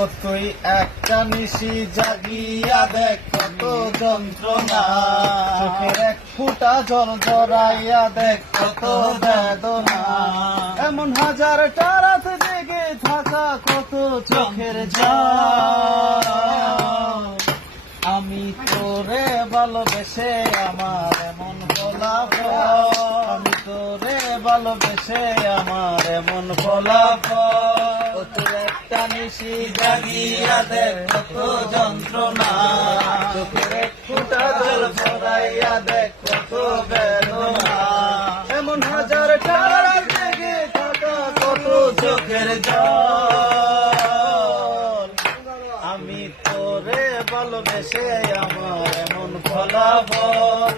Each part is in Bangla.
ও তুই একটা নিশি জাগিয়া দেখ কত যন্ত্রণা, চোখের এক ফুটা জল জড়াইয়া দেখ কত বেদনা, এমন হাজারটা রাত জেগে থাকা কত চোখের জল। আমি তোরে ভালোবেসে আমার এমন ফলাফল, আমি তোরে ভালোবেসে আমার এমন ফলাফল। ও তুই একটা নিশি জাগিয়া দেখ কত যন্ত্রণা, চোখের এক ফুটা জল ভরাইয়া দেখ কত বেদনা, এমন হাজারটা রাত জেগে থাকা কত চোখের জল। আমি তোরে ভালোবেসে আমার এমন ফলাফল,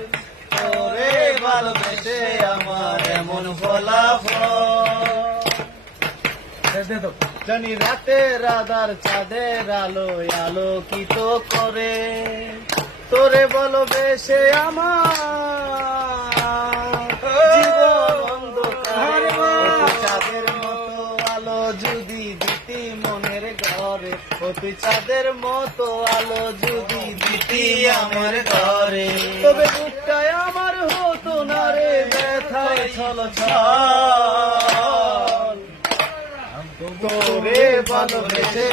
তোরে ভালোবেসে আমার এমন ফলাফল। জানি রাতের আধার চাঁদের আলো আলোকিত করে, তোরে ভালোবেসে আমার জীবন অন্ধকার। চাঁদের মতো আলো যদি দিতি মনের ঘরে, ও তুই চাঁদের মতো আলো যদি দিতি আমার ঘরে, তবে বুকটায় আমার হতো না রে ব্যথায় ছলছল। তোরে ভালোবেসে